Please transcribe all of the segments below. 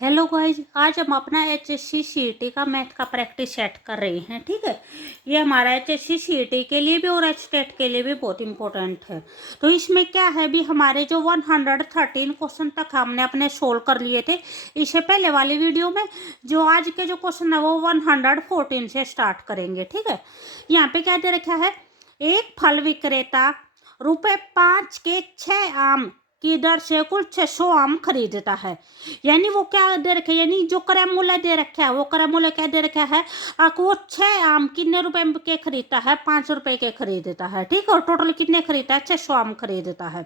Hello guys, आज हम अपना एचएससी सीईटी का मैथ का प्रैक्टिस सेट कर रहे हैं। ठीक है, ये हमारा एचएससी सीईटी के लिए भी और एचटेट के लिए भी बहुत इंपॉर्टेंट है। तो इसमें क्या है, भी हमारे जो 113 क्वेश्चन तक हमने अपने सोल्व कर लिए थे इससे पहले वाली वीडियो में। जो आज के जो क्वेश्चन है वो 114 से स्टार्ट करेंगे। ठीक है, यहाँ पे क्या दे रखा है, एक फल विक्रेता ₹5 के 6 आम की दर से कुल 600 आम खरीदता है। यानी वो क्या दे रखे, यानी जो क्रय मूल्य दे रखा है वो क्रय मूल्य क्या दे रखा है, वो 6 आम कितने रुपए के खरीदता है, 5 रुपए के खरीदता है। ठीक है, और टोटल कितने खरीदता है, 600 आम खरीदता है।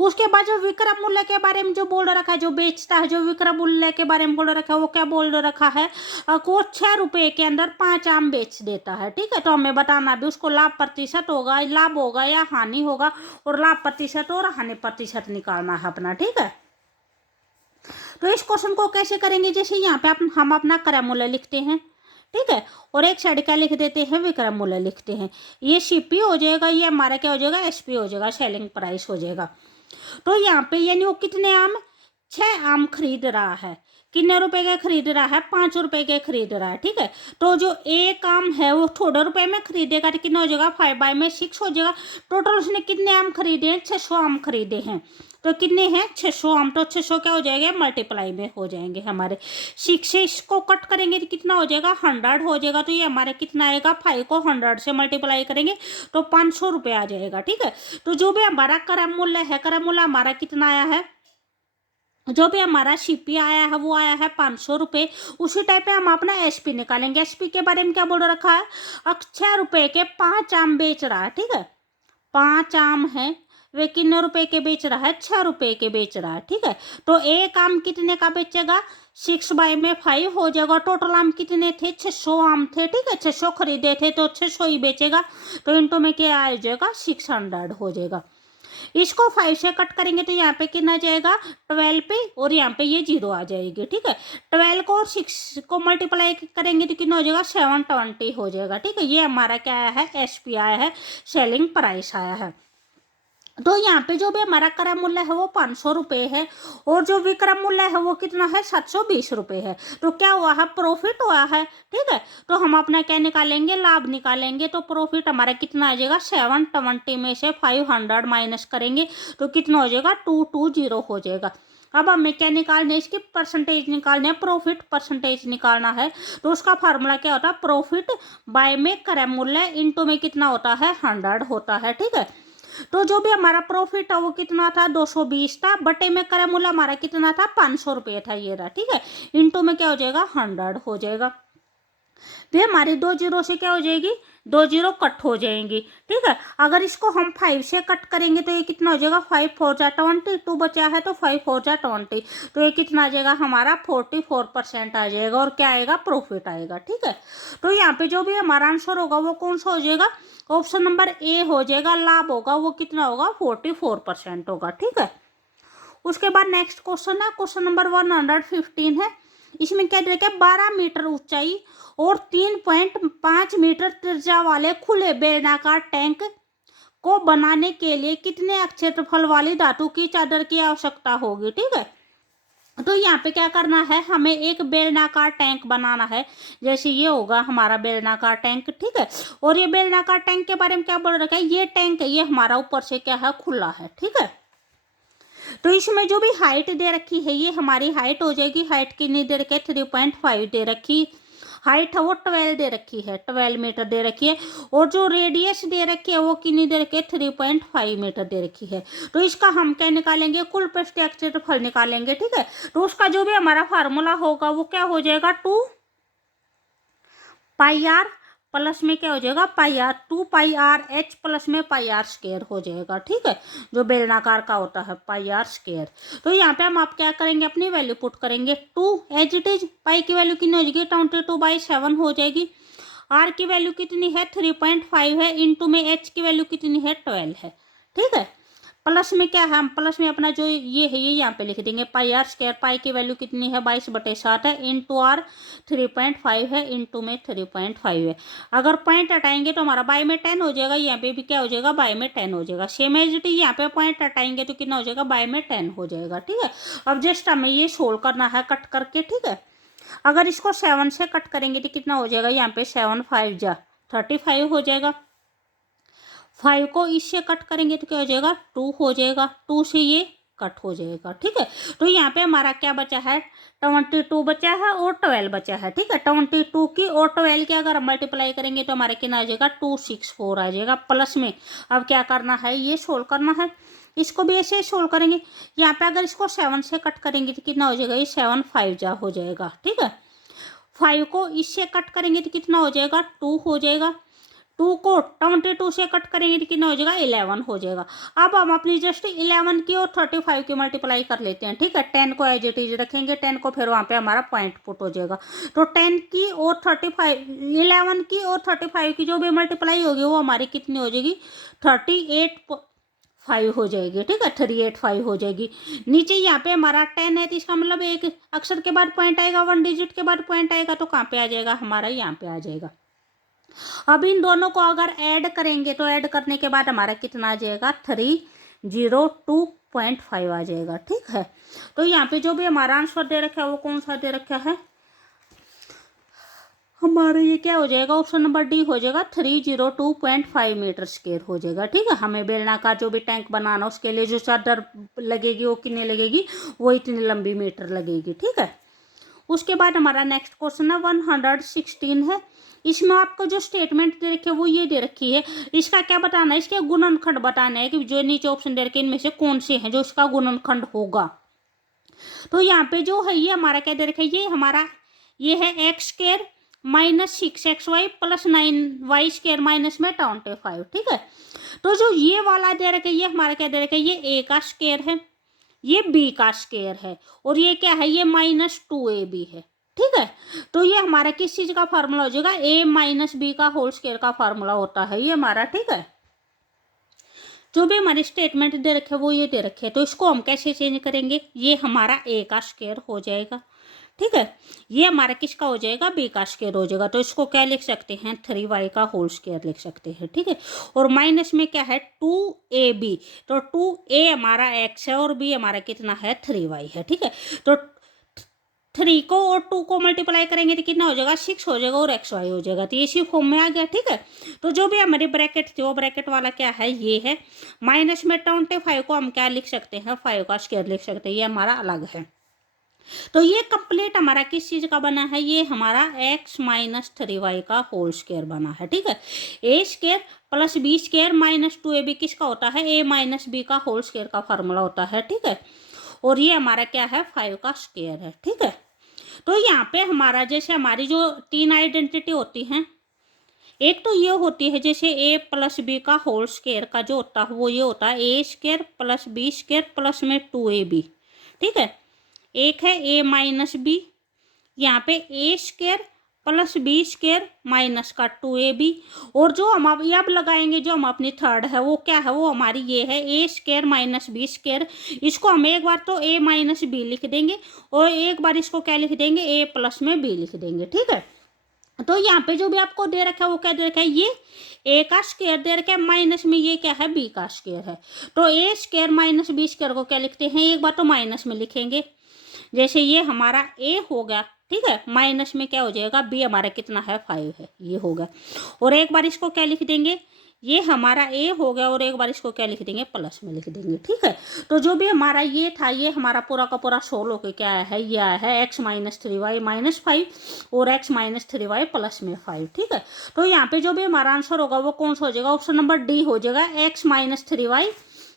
उसके बाद जो विक्रय मूल्य के बारे में जो बोल रखा है, जो बेचता है, जो विक्रय मूल्य के बारे में बोल रखा है वो क्या बोल रखा है, वो 6 रुपए के अंदर 5 आम बेच देता है। ठीक है, तो हमें बताना भी उसको लाभ प्रतिशत होगा, लाभ होगा या हानि होगा, और लाभ प्रतिशत और हानि प्रतिशत निकालना है अपना। ठीक है, तो इस क्वेश्चन को कैसे करेंगे, जैसे यहाँ पे हम अपना क्रय मूल्य लिखते हैं। ठीक है, और एक साइड क्या लिख देते हैं, विक्रय मूल्य लिखते हैं। ये सीपी हो जाएगा, ये हमारा क्या हो जाएगा, एसपी हो जाएगा, सेलिंग प्राइस हो जाएगा। तो यहाँ पे यानी वो कितने आम, 6 आम खरीद रहा है। कितने रुपए के खरीद रहा है, 5 रुपए के खरीद रहा है। ठीक है, तो जो एक आम है वो थोड़े रुपए में खरीदेगा तो कितना हो जाएगा, 5/6 हो जाएगा। टोटल उसने कितने आम खरीदे हैं, 600 आम खरीदे हैं। तो कितने हैं, 600 आम। तो 600 क्या हो जाएगा, मल्टीप्लाई में हो जाएंगे हमारे। 6 से इसको कट करेंगे तो कितना हो जाएगा, 100 हो जाएगा। तो ये हमारे कितना आएगा, 5 को 100 से मल्टीप्लाई करेंगे तो 500 रुपये आ जाएगा। ठीक है, तो जो भी हमारा क्रय मूल्य है, क्रय मूल्य हमारा कितना आया है, जो भी हमारा सीपी आया है वो आया है 500 रुपये। उसी टाइप में हम अपना एसपी निकालेंगे। एसपी के बारे में क्या बोल रखा है, 6 रुपए के 5 आम बेच रहा है। ठीक है, 5 आम है, वे कितने रुपए के बेच रहा है, 6 रुपए के बेच रहा है। ठीक है, तो एक आम कितने का बेचेगा, 6/5 हो जाएगा। टोटल आम कितने थे, 600 आम थे। ठीक है, 600 खरीदे थे तो 600 ही बेचेगा। तो इनटू में क्या आ जाएगा, 600 हो जाएगा। इसको 5 से कट करेंगे तो यहाँ पे कितना जाएगा, 12 पे, और यहाँ पे ये 0 आ जाएगी। ठीक है, 12 को और 6 को मल्टीप्लाई करेंगे तो कितना हो जाएगा, 720 हो जाएगा। ठीक है, ये हमारा क्या आया है, एसपी आया है, सेलिंग प्राइस आया है। तो यहाँ पे जो भी हमारा क्रय मूल्य है वो 500 रुपये है, और जो विक्रय मूल्य है वो कितना है, 720 रुपये है। तो क्या हुआ है, प्रॉफिट हुआ है। ठीक है, तो हम अपना क्या निकालेंगे, लाभ निकालेंगे। तो प्रॉफिट हमारा कितना आ जाएगा, 720 में से 500 माइनस करेंगे तो कितना हो जाएगा, 220 हो जाएगा। अब हमें क्या निकालना है, इसकी परसेंटेज निकालना है, प्रॉफिट परसेंटेज निकालना है। तो उसका फार्मूला क्या होता है, प्रॉफिट बाय में क्रय मूल्य इंटू में कितना होता है, 100 होता है। ठीक है, तो जो भी हमारा प्रॉफिट है वो कितना था, 220 था, बटे में क्रय मूल्य हमारा कितना था, 500 रुपये था, ये रहा। ठीक है, इंटू में क्या हो जाएगा, 100 हो जाएगा। फिर हमारी 2 जीरो से क्या हो जाएगी, 2 जीरो कट हो जाएंगी। ठीक है, अगर इसको हम 5 से कट करेंगे तो ये कितना हो जाएगा, 5 4 जा 20, 2 बचा है तो 5 4 जा 20, तो ये कितना आ जाएगा हमारा, 44% आ जाएगा। और क्या आएगा, प्रॉफिट आएगा। ठीक है, तो यहाँ पे जो भी हमारा आंसर होगा वो कौन सा हो जाएगा, ऑप्शन नंबर ए हो जाएगा। लाभ होगा वो कितना होगा, 44% होगा। ठीक है, उसके बाद नेक्स्ट क्वेश्चन है, क्वेश्चन नंबर 115 है। इसमें क्या देखिए, 12 मीटर ऊंचाई और 3.5 मीटर त्रिज्या वाले खुले बेलनाकार टैंक को बनाने के लिए कितने क्षेत्रफल वाली धातु की चादर की आवश्यकता होगी। ठीक है, तो यहाँ पे क्या करना है, हमें एक बेलनाकार टैंक बनाना है। जैसे ये होगा हमारा बेलनाकार टैंक। ठीक है, और ये बेलनाकार टैंक के बारे में क्या बोल रखा है, ये टैंक है, ये हमारा ऊपर से क्या है, खुला है। ठीक है, तो इसमें जो भी हाइट दे रखी है ये हमारी हाइट हो जाएगी। हाइट कितनी दे रखी है, 3.5 दे रखी। हाइट है वो 12 दे रखी है, 12 मीटर दे रखी है। और जो रेडियस दे रखी है वो कितनी दे रखी है, 3.5 मीटर दे रखी है। तो इसका हम क्या निकालेंगे, कुल पृष्ठीय क्षेत्रफल निकालेंगे। ठीक है, तो उसका जो भी हमारा फार्मूला होगा वो क्या हो जाएगा, 2πr प्लस में क्या हो जाएगा, πr, 2πr(h) प्लस में πr² हो जाएगा। ठीक है, जो बेलनाकार का होता है, πr²। तो यहाँ पे हम आप क्या करेंगे, अपनी वैल्यू पुट करेंगे। 2 एज इट इज, पाई की वैल्यू कितनी हो जाएगी, 22/7 हो जाएगी। r की वैल्यू कितनी है, 3.5 है, इंटू में h की वैल्यू कितनी है, 12 है। ठीक है, प्लस में क्या है, हम प्लस में अपना जो ये है ये यहाँ पे लिख देंगे पाई आर स्क्वायर। पाई की वैल्यू कितनी है 22/7 है, इंटू आर 3.5 है, इंटू में 3.5 है। अगर पॉइंट हटाएंगे तो हमारा बाई में 10 हो जाएगा, यहाँ पे भी क्या हो जाएगा बाई में 10 हो जाएगा। सेम एज इट इज यहाँ पे पॉइंट हटाएंगे तो कितना हो जाएगा बाई में 10 हो जाएगा। ठीक है, अब जस्ट हमें ये सोल्व करना है कट करके। ठीक है, अगर इसको 7 से कट करेंगे तो कितना हो जाएगा, यहाँ पे 7 5 जा 35 हो जाएगा। 5 को इससे कट करेंगे तो क्या हो जाएगा 2 हो जाएगा, 2 से ये कट हो जाएगा। ठीक है, तो यहाँ पे हमारा क्या बचा है 22 बचा है और 12 बचा है। ठीक है, 22 की और 12 की अगर हम मल्टीप्लाई करेंगे तो हमारे कितना आ जाएगा 264 आ जाएगा प्लस में। अब क्या करना है ये सोल्व करना है, इसको भी ऐसे सोल्व करेंगे। यहाँ पे अगर इसको 7 से कट करेंगे तो कितना हो जाएगा, ये 7 5 जा हो जाएगा। ठीक है, 5 को इससे कट करेंगे तो कितना हो जाएगा 2 हो जाएगा। 2 को 22 से कट करेंगे तो कितना हो जाएगा 11 हो जाएगा। अब हम अपनी जस्ट 11 की और 35 की मल्टीप्लाई कर लेते हैं। ठीक है, 10 को एज इट इज रखेंगे, 10 को फिर वहाँ पे हमारा पॉइंट पुट हो जाएगा। तो 10 की और 35 11 की और 35 की जो भी मल्टीप्लाई होगी वो हमारी कितनी हो जाएगी 38.5 हो जाएगी। ठीक है, 385 हो जाएगी। नीचे यहाँ पे हमारा 10 है तो इसका मतलब एक अक्षर के बाद पॉइंट आएगा, 1 डिजिट के बाद पॉइंट आएगा, तो कहाँ पे आ जाएगा हमारा यहाँ पे आ जाएगा। अब इन दोनों को अगर ऐड करेंगे तो ऐड करने के बाद हमारा कितना आ जाएगा 302.5 आ जाएगा। ठीक है, तो यहाँ पे जो भी हमारा आंसर दे रखा है वो कौन सा दे रखा है हमारा, ये क्या हो जाएगा ऑप्शन नंबर डी हो जाएगा 302.5 मीटर स्क्वायर हो जाएगा। ठीक है, हमें बेलनाकार जो भी टैंक बनाना उसके लिए जो चादर लगेगी वो कितनी लगेगी, वो इतनी लंबी मीटर लगेगी। ठीक है, उसके बाद हमारा नेक्स्ट क्वेश्चन है 116 है। इसमें आपको जो स्टेटमेंट दे रखी है वो ये दे रखी है, इसका क्या बताना है, इसके गुणनखंड बताना है कि जो नीचे ऑप्शन दे रखे इनमें से कौन से हैं जो इसका गुणनखंड होगा। तो यहाँ पे जो है ये हमारा क्या दे रखा है, ये हमारा ये है x square minus 6xy plus 9y square minus में 25। ठीक है, तो जो ये वाला दे रखा है ये हमारा क्या दे रखा है, ये ए का स्क्वायर है, ये बी का स्क्वायर है, और ये क्या है ये -2ab है। ठीक है, तो ये हमारा किस चीज का फार्मूला हो जाएगा, a माइनस बी का होल स्क्वायर का फार्मूला होता है ये हमारा। ठीक है, जो भी हमारे स्टेटमेंट दे रखे वो ये दे रखे हैं, तो इसको हम कैसे चेंज करेंगे, ये हमारा a का स्क्वायर हो जाएगा। ठीक है, ये हमारा किसका हो जाएगा बी का स्क्वायर हो जाएगा, तो इसको क्या लिख सकते हैं 3y का होल स्क्वायर लिख सकते हैं। ठीक है, और माइनस में क्या है 2ab, तो 2a हमारा x है और b हमारा कितना है 3y है। ठीक है, तो 3 को और 2 को मल्टीप्लाई करेंगे तो कितना हो जाएगा 6 हो जाएगा और xy हो जाएगा, तो इसी फॉर्म में आ गया। ठीक है, तो जो भी हमारी ब्रैकेट थी वो ब्रैकेट वाला क्या है ये है, माइनस में 25 को हम क्या लिख सकते हैं 5 का स्क्वायर लिख सकते हैं, ये हमारा अलग है। तो ये कंप्लीट हमारा किस चीज का बना है, ये हमारा x माइनस 3y का होल स्क्वायर बना है। ठीक है, A square plus B square minus 2ab किसका होता है, a माइनस बी का होल स्क्वायर का फार्मूला होता है। ठीक है, और ये हमारा क्या है 5 का स्क्वायर है। ठीक है, तो यहाँ पे हमारा जैसे हमारी जो 3 आइडेंटिटी होती हैं, एक तो ये होती है जैसे a प्लस बी का होल स्क्वायर का जो होता है वो ये होता है a square plus B square plus में 2ab। ठीक है, एक है a माइनस बी, यहाँ पे a square plus B square minus का 2ab, और जो हम अब लगाएंगे जो हम अपनी थर्ड है वो क्या है, वो हमारी ये है a square minus B square. इसको हम एक बार तो a माइनस बी लिख देंगे और एक बार इसको क्या लिख देंगे a प्लस में b लिख देंगे। ठीक है, तो यहाँ पे जो भी आपको दे रखा है वो क्या दे रखा है, ये a का स्क्वायर दे रखा है, माइनस में ये क्या है b का स्क्वायर है, तो a square minus B square को क्या लिखते हैं, एक बार तो माइनस में लिखेंगे, जैसे ये हमारा a हो गया। ठीक है, माइनस में क्या हो जाएगा b हमारा कितना है 5 है, ये होगा, और एक बार इसको क्या लिख देंगे, ये हमारा a हो गया, और एक बार इसको क्या लिख देंगे प्लस में लिख देंगे। ठीक है, तो जो भी हमारा ये था ये हमारा पूरा का पूरा सोल्व होकर क्या है, ये आया है x माइनस 3y माइनस 5 और x माइनस 3y प्लस में 5। ठीक है, तो यहाँ पे जो भी हमारा आंसर होगा वो कौन सा हो जाएगा, ऑप्शन नंबर डी हो जाएगा x माइनस 3y,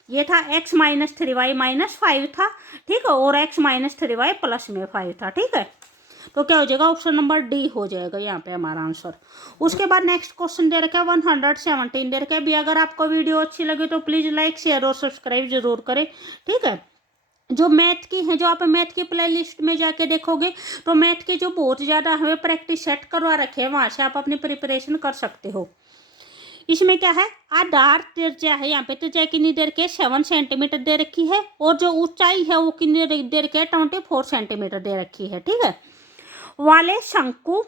ये था x माइनस 3y माइनस 5 था। ठीक है, और x माइनस 3y प्लस में 5 था। ठीक है, तो क्या हो जाएगा ऑप्शन नंबर डी हो जाएगा यहाँ पे हमारा आंसर। उसके बाद नेक्स्ट क्वेश्चन दे रखा है 117 दे रखा है। भी अगर आपको वीडियो अच्छी लगे तो प्लीज़ लाइक शेयर और सब्सक्राइब जरूर करें। ठीक है, जो मैथ की है, जो आप मैथ की प्ले लिस्ट में जाके देखोगे तो मैथ के जो बहुत ज़्यादा हमें प्रैक्टिस सेट करवा रखे हैं वहाँ से आप अपनी प्रिपरेशन कर सकते हो। इसमें क्या है, आधार त्रिज्या है, यहाँ पे त्रिज्या कितनी दे रखी है 7 सेंटीमीटर दे रखी है, और जो ऊंचाई है वो कितनी दे रखी है 24 सेंटीमीटर दे रखी है। ठीक है, वाले शंकु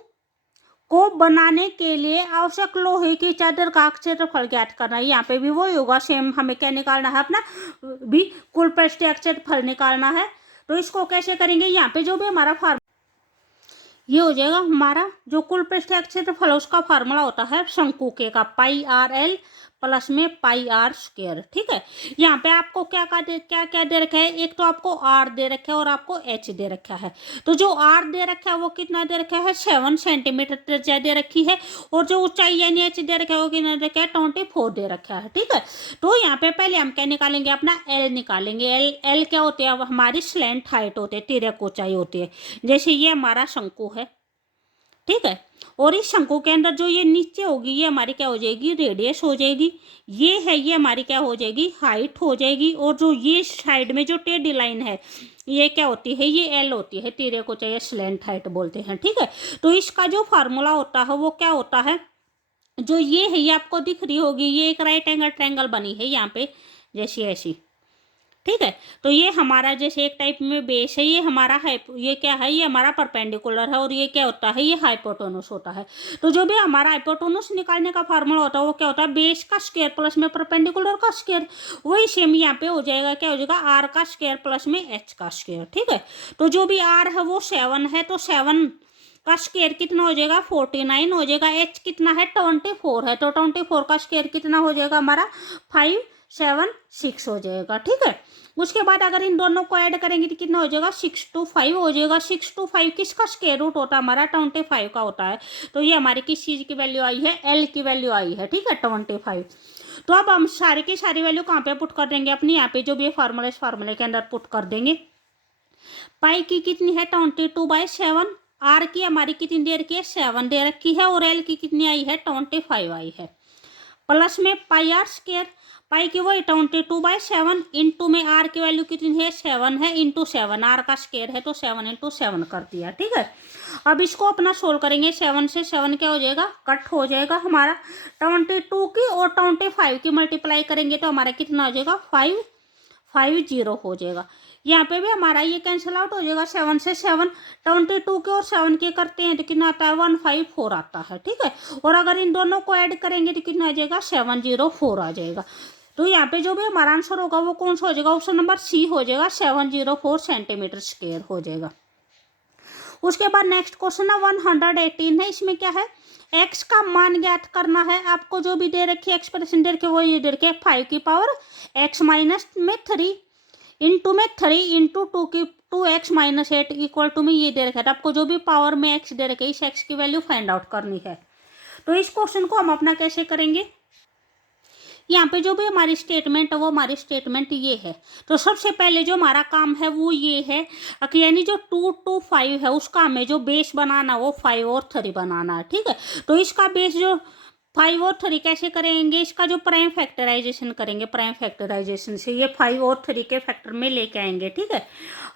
को बनाने के लिए आवश्यक लोहे की चादर का क्षेत्रफल ज्ञात करना है। यहाँ पे भी वही होगा, सेम हमें क्या निकालना है, अपना भी कुल पृष्ठीय क्षेत्रफल निकालना है। तो इसको कैसे करेंगे, यहाँ पे जो भी हमारा फार्मूला ये हो जाएगा, हमारा जो कुल पृष्ठीय क्षेत्रफल है उसका फार्मूला होता है शंकु के का पाई आर एल प्लस में पाई आर स्क्वायर। ठीक है, यहाँ पे आपको क्या क्या दे रखा है, एक तो आपको आर दे रखा है और आपको एच दे रखा है। तो जो आर दे रखा है वो कितना दे रखा है 7 सेंटीमीटर त्रिज्या दे रखी है, और जो ऊंचाई यानी एच दे रखा है वो कितना दे रखा है 24 दे रखा है। ठीक है, तो यहाँ पे पहले हम क्या निकालेंगे, अपना एल निकालेंगे। एल क्या होते हैं, अब हमारी स्लैंट हाइट होती है, तिर्यक ऊंचाई होती है। जैसे ये हमारा शंकु है, ठीक है, और इस शंकु के अंदर जो ये नीचे होगी ये हमारी क्या हो जाएगी, रेडियस हो जाएगी। ये है, ये हमारी क्या हो जाएगी, हाइट हो जाएगी। और जो ये साइड में जो टेढ़ी लाइन है ये क्या होती है, ये एल होती है, तिर्यक को चाहिए स्लैंट हाइट बोलते हैं। ठीक है, तो इसका जो फार्मूला होता है वो क्या होता है, जो ये है ये आपको दिख रही होगी, ये एक राइट एंगल ट्रायंगल बनी है यहाँ पे जैसी ऐसी। ठीक है, तो ये हमारा जैसे एक टाइप में बेस है, ये हमारा ये क्या है, ये हमारा परपेंडिकुलर है, और ये क्या होता है, ये हाइपोटेनस होता है। तो जो भी हमारा हाइपोटेनस निकालने का फार्मूला होता है वो क्या होता है, बेस का स्क्वायर प्लस में परपेंडिकुलर का स्क्वायर। वही सेम यहाँ पे हो जाएगा, क्या हो जाएगा, आर का स्क्वायर प्लस में एच का स्क्वायर। ठीक है, तो जो भी आर है वो 7 है, तो 7 का स्क्वायर कितना हो जाएगा 49 हो जाएगा। एच कितना है 24 है, तो 24 का स्क्वायर कितना हो जाएगा हमारा 576 हो जाएगा। ठीक है, उसके बाद अगर इन दोनों को ऐड करेंगे तो कितना हो जाएगा 625 हो जाएगा। 625 किसका स्क्वायर रूट होता है, हमारा 25 का होता है। तो ये हमारी किस चीज़ की वैल्यू आई है, एल की वैल्यू आई है। ठीक है, 25। तो अब हम सारी की सारी वैल्यू कहाँ पे पुट कर देंगे, अपनी यहाँ पे जो भी फार्मूला इस फार्मूले के अंदर पुट कर देंगे। पाई की कितनी है 22/7, आर की हमारी कितनी दे रखी है 7 दे रखी है, और एल की कितनी आई है 25 आई है, प्लस में पाई आर स्क्वायर। पाई की वही 22/7 इंटू में आर की वैल्यू कितनी है 7 है, इंटू 7 आर का स्क्वायर है तो 7 इंटू 7 कर दिया। ठीक है, अब इसको अपना सोल्व करेंगे, 7 से 7 क्या हो जाएगा, कट हो जाएगा हमारा। 22 की और 25 की मल्टीप्लाई करेंगे तो हमारा कितना हो जाएगा 550 हो जाएगा। यहाँ पे भी हमारा ये कैंसिल आउट हो जाएगा, 7 से 7 22 के और 7 के करते हैं तो कितना आता है 154 आता है। ठीक है, और अगर इन दोनों को ऐड करेंगे तो कितना आ जाएगा 704 आ जाएगा। तो यहाँ पे जो भी हमारा आंसर होगा वो कौन सा हो जाएगा, ऑप्शन नंबर सी हो जाएगा, 704 सेंटीमीटर स्क्वायर हो जाएगा। उसके बाद नेक्स्ट क्वेश्चन है 118 है, इसमें क्या है, x का मान ज्ञात करना है। आपको जो भी दे रखी है एक्सप्रेशन दे रखी है वो ये दे रखी है 5 की पावर x माइनस में 3 इंटू में 3 इंटू 2x-8 इक्वल टू में ये दे रखा है। तो आपको जो भी पावर में x दे रखे इस x की वैल्यू फाइंड आउट करनी है। तो इस क्वेश्चन को हम अपना कैसे करेंगे, यहाँ पे जो भी हमारी स्टेटमेंट है वो हमारी स्टेटमेंट ये है। तो सबसे पहले जो हमारा काम है वो ये है कि यानी जो 2 to 5 है उसका हमें जो बेस बनाना वो 5 और 3 बनाना है। ठीक है, तो इसका बेस जो 5 और 3 कैसे करेंगे, इसका जो प्राइम फैक्टराइजेशन करेंगे, प्राइम फैक्टराइजेशन से ये 5 और 3 के फैक्टर में लेके आएंगे। ठीक है,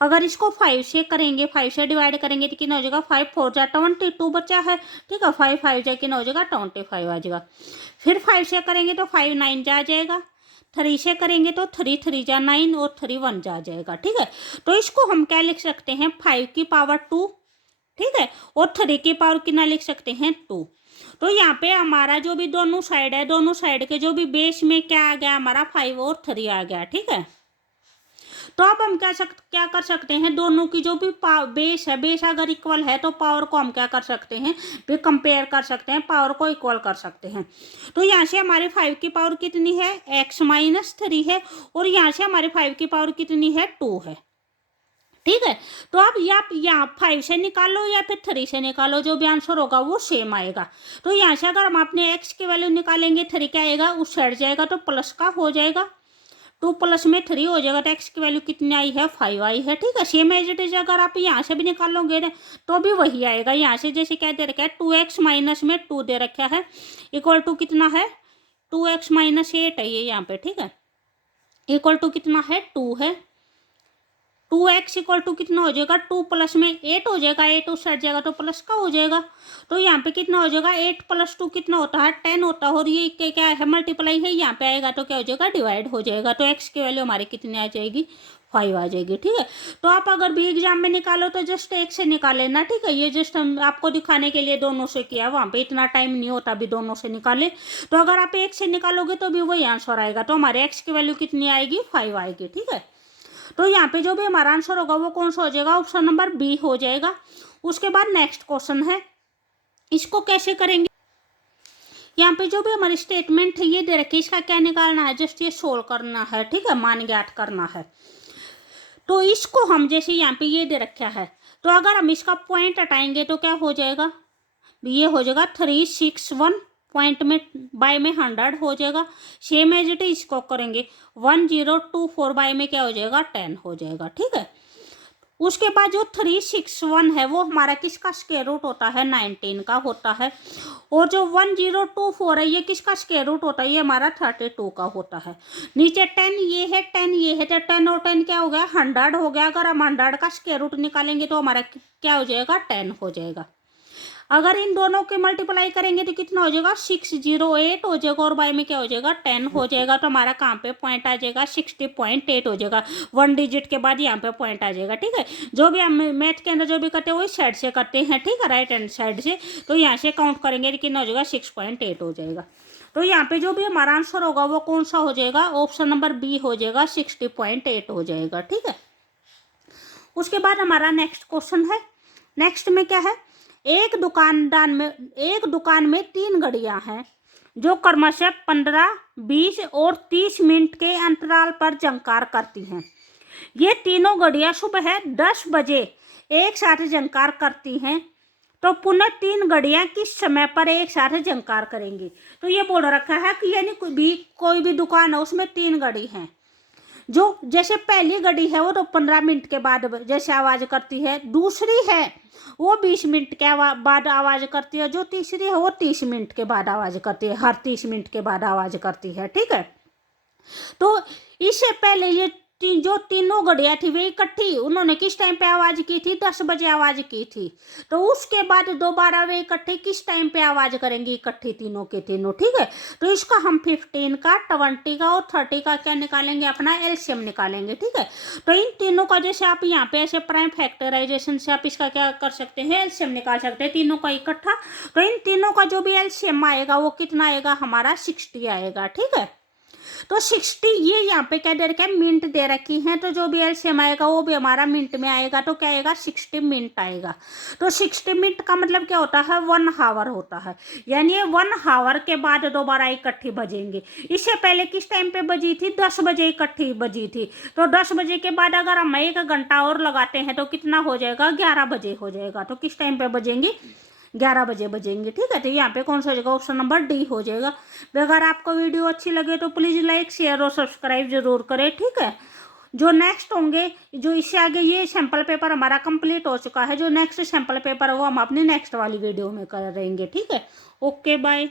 अगर इसको 5 से करेंगे, 5 से डिवाइड करेंगे तो कितना हो जाएगा 5 4 जा 22 बचा है। ठीक है, 5 5 जा कितना हो जाएगा 25 आ जाएगा। फिर 5 से करेंगे तो 5 9 जा जाएगा, 3 से करेंगे तो 3 3 जा 9 और 3 1 जा जाएगा। ठीक है, तो इसको हम क्या लिख सकते हैं 5 की पावर 2। ठीक है, और 3 की पावर कितना लिख सकते हैं 2। तो यहाँ पे हमारा जो भी दोनों साइड है, दोनों साइड के जो भी बेस में क्या आ गया हमारा 5 और 3 आ गया। ठीक है, तो अब हम क्या कर सकते हैं, दोनों की जो भी बेस है, बेस अगर इक्वल है तो पावर को हम क्या कर सकते हैं, भी कंपेयर कर सकते हैं, पावर को इक्वल कर सकते हैं। तो यहाँ से हमारे 5 की पावर कितनी है x-3 है, और यहाँ से हमारे 5 की पावर कितनी है 2 है। ठीक है, तो अब यहाँ 5 से निकालो या फिर 3 से निकालो, जो भी आंसर होगा वो सेम आएगा। तो यहाँ से अगर हम अपने x की वैल्यू निकालेंगे 3 क्या आएगा, उस साइड जाएगा तो प्लस का हो जाएगा, 2 प्लस में 3 हो जाएगा, तो x की वैल्यू कितनी आई है 5 आई है। ठीक है, सेम एज इट इज अगर आप यहाँ से भी निकालोगे ना तो भी वही आएगा। यहाँ से जैसे क्या दे रखा है 2x माइनस में 2 दे रखा है इक्वल टू कितना है 2x-8 है ये यहाँ पे। ठीक है, इक्वल टू कितना है 2 है, 2x इक्वल टू कितना हो जाएगा, 2 प्लस में 8 हो जाएगा, 8 उस साइड जाएगा तो प्लस का हो जाएगा। तो यहाँ पे कितना हो जाएगा, 8 + 2 कितना होता है, 10 होता है। और ये क्या है, मल्टीप्लाई है, यहाँ पे आएगा तो क्या हो जाएगा, डिवाइड हो जाएगा। तो x की वैल्यू हमारी कितनी आ जाएगी, 5 आ जाएगी। ठीक है, तो आप अगर भी एग्जाम में निकालो तो जस्ट एक से निकाल लेना। ठीक है, ये जस्ट हम आपको दिखाने के लिए दोनों से किया, वहाँ पे इतना टाइम नहीं होता भी दोनों से निकाले। तो अगर आप एक से निकालोगे तो भी वही आंसर आएगा। तो हमारे x की वैल्यू कितनी आएगी, 5 आएगी। ठीक है, तो यहाँ पे जो भी हमारा आंसर होगा वो कौन सा हो जाएगा, ऑप्शन नंबर बी हो जाएगा। उसके बाद नेक्स्ट क्वेश्चन है, इसको कैसे करेंगे। यहाँ पे जो भी हमारी स्टेटमेंट है ये दे रखी है, इसका क्या निकालना है, जस्ट ये सोल्व करना है। ठीक है, मान ज्ञात करना है। तो इसको हम जैसे यहाँ पे ये दे रखा है, तो अगर हम इसका पॉइंट हटाएंगे तो क्या हो जाएगा, ये हो जाएगा 361 पॉइंट में बाय में 100 हो जाएगा। सेम एज इट इसको करेंगे 1024 बाय में क्या हो जाएगा, 10 हो जाएगा। ठीक है, उसके बाद जो 361 है वो हमारा किसका स्क्वायर रूट होता है, 19 का होता है। और जो 1024 है ये किसका स्क्वायर रूट होता है, ये हमारा 32 का होता है। नीचे 10 ये है, 10 ये है, तो 10 और 10 क्या हो गया, 100 हो गया। अगर हम 100 का स्क्वायर रूट निकालेंगे तो हमारा क्या हो जाएगा, 10 हो जाएगा। अगर इन दोनों के मल्टीप्लाई करेंगे तो कितना हो जाएगा, 608 हो जाएगा। और बाय में क्या हो जाएगा, 10 हो जाएगा। तो हमारा कहाँ पे पॉइंट आ जाएगा, 60.8 हो जाएगा। 1 डिजिट के बाद यहाँ पे पॉइंट आ जाएगा। ठीक है, जो भी हम मैथ के अंदर जो भी करते हैं वही साइड से करते हैं। ठीक है, राइट हैंड साइड से। तो यहाँ से काउंट करेंगे तो कितना हो जाएगा, 6.8 हो जाएगा। तो यहाँ पे जो भी हमारा आंसर होगा वो कौन सा हो जाएगा, ऑप्शन नंबर बी हो जाएगा, 60.8 हो जाएगा। ठीक है, उसके बाद हमारा नेक्स्ट क्वेश्चन है। नेक्स्ट में क्या है, एक दुकान में 3 घड़ियां हैं जो क्रमशः 15, 20 और 30 मिनट के अंतराल पर झंकार करती हैं। ये तीनों घड़ियां सुबह 10 बजे एक साथ झंकार करती हैं, तो पुनः 3 घड़ियां किस समय पर एक साथ झंकार करेंगी। तो ये बोल रखा है कि यानी कोई भी दुकान है उसमें 3 घड़ी हैं। जो जैसे पहली घड़ी है वो तो 15 मिनट के बाद जैसे आवाज करती है, दूसरी है वो 20 मिनट के बाद आवाज करती है, जो तीसरी है वो 30 मिनट के बाद आवाज करती है, हर 30 मिनट के बाद आवाज करती है। ठीक है, तो इससे पहले ये जो तीनों घड़ियां थी वे इकट्ठी, उन्होंने किस टाइम पे आवाज की थी, 10 बजे आवाज की थी। तो उसके बाद दोबारा वे इकट्ठी किस टाइम पे आवाज करेंगी, इकट्ठी तीनों के तीनों। ठीक है, तो इसका हम 15 का, 20 का और 30 का क्या निकालेंगे, अपना एलसीएम निकालेंगे। ठीक है, तो इन तीनों का जैसे आप यहाँ पे ऐसे प्राइम फैक्टराइजेशन से आप इसका क्या कर सकते हैं, एलसीएम निकाल सकते हैं, तीनों का इकट्ठा। तो इन तीनों का जो भी एलसीएम आएगा वो कितना आएगा, हमारा 60 आएगा। ठीक है, तो 60 ये यहाँ पे क्या दे रखा है, मिनट दे रखी है। तो जो भी एलसीएम आएगा वो भी हमारा मिनट में आएगा। तो क्या आएगा, 60 मिनट आएगा। तो 60 मिनट का मतलब क्या होता है, 1 आवर होता है। यानी ये 1 आवर के बाद दोबारा इकट्ठी बजेंगे। इससे पहले किस टाइम पे बजी थी, 10 बजे इकट्ठी बजी थी। तो 10 बजे के बाद अगर हम 1 घंटा और लगाते हैं तो कितना हो जाएगा, 11 बजे हो जाएगा। तो किस टाइम पे बजेंगी, 11 बजे बजेंगे। ठीक है, तो यहाँ पे कौन सा हो जाएगा, ऑप्शन नंबर डी हो जाएगा। अगर आपको वीडियो अच्छी लगे तो प्लीज़ लाइक, शेयर और सब्सक्राइब जरूर करें। ठीक है, जो नेक्स्ट होंगे, जो इससे आगे ये सैम्पल पेपर हमारा कंप्लीट हो चुका है, जो नेक्स्ट सैम्पल पेपर है वो हम अपनी नेक्स्ट वाली वीडियो में करेंगे। ठीक है, ओके बाय।